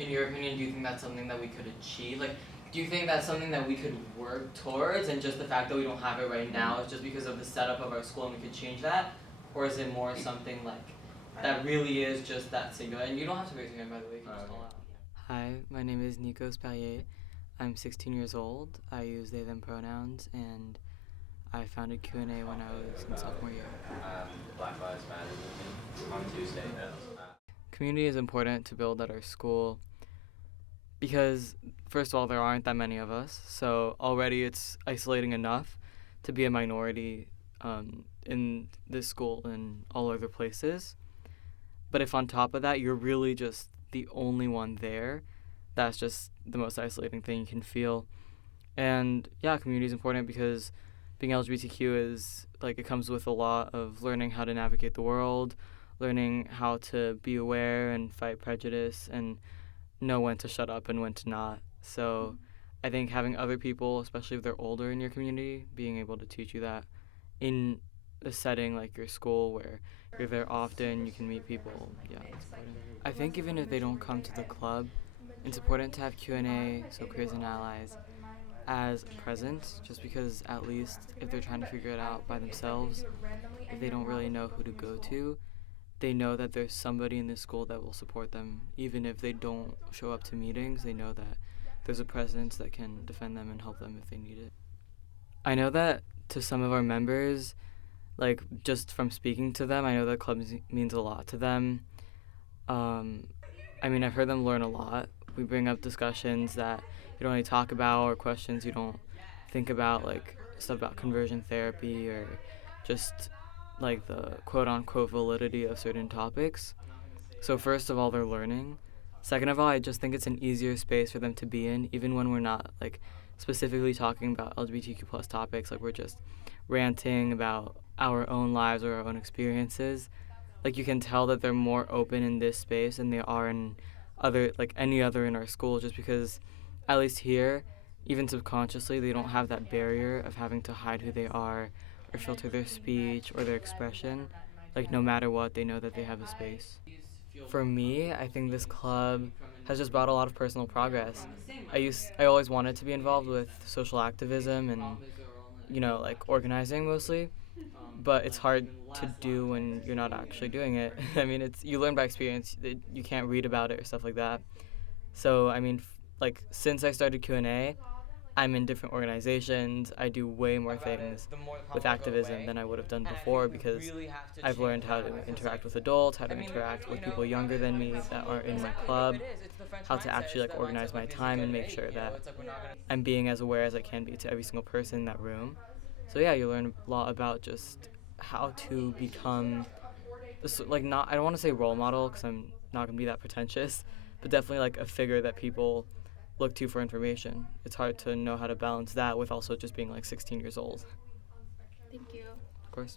In your opinion, do you think that's something that we could achieve? Like, do you think that's something that we could work towards, and just the fact that we don't have it right now is just because of the setup of our school and we could change that? Or is it more something like that really is just that singular? And you don't have to raise your hand, by the way, you can just call out. Hi, my name is Nikos Pallier. I'm 16 years old. I use they, them pronouns, and I founded Q&A when I was in sophomore year. The Black Lives Matter movement on Tuesday. Community is important to build at our school because, first of all, there aren't that many of us, so already it's isolating enough to be a minority in this school and all other places. But if on top of that, you're really just the only one there, that's just the most isolating thing you can feel. And yeah, community is important because being LGBTQ is like it comes with a lot of learning how to navigate the world, learning how to be aware and fight prejudice and know when to shut up and when to not. So I think having other people, especially if they're older in your community, being able to teach you that in a setting like your school where you're there often, you can meet people. Yeah, it's important. I think even if they don't come to the club, it's important to have Q&A, so queers and allies, as a presence, just because at least if they're trying to figure it out by themselves, if they don't really know who to go to, they know that there's somebody in the school that will support them. Even if they don't show up to meetings, they know that there's a presence that can defend them and help them if they need it. I know that to some of our members, like just from speaking to them, I know that club means a lot to them. I've heard them learn a lot. We bring up discussions that you don't really talk about or questions you don't think about, like stuff about conversion therapy or just like the quote unquote validity of certain topics. So, first of all, they're learning. Second of all, I just think it's an easier space for them to be in, even when we're not like specifically talking about LGBTQ plus topics, like we're just ranting about our own lives or our own experiences. Like you can tell that they're more open in this space than they are in other like any other in our school, just because at least here, even subconsciously, they don't have that barrier of having to hide who they are or filter their speech or their expression. Like no matter what, they know that they have a space. For me, I think this club has just brought a lot of personal progress. I always wanted to be involved with social activism and like organizing mostly, but it's hard to do when you're not actually doing it. It's you learn by experience. You can't read about it or stuff like that. So like since I started Q&A, I'm in different organizations. I do way more things with activism than I would have done before because I've learned how to interact with adults, how to interact with people younger than me that are in my club, how to actually like organize my time and make sure that I'm being as aware as I can be to every single person in that room. So yeah, you learn a lot about just how to become like not I don't want to say role model because I'm not gonna be that pretentious, but definitely like a figure that people look to for information. It's hard to know how to balance that with also just being like 16 years old. Thank you. Of course.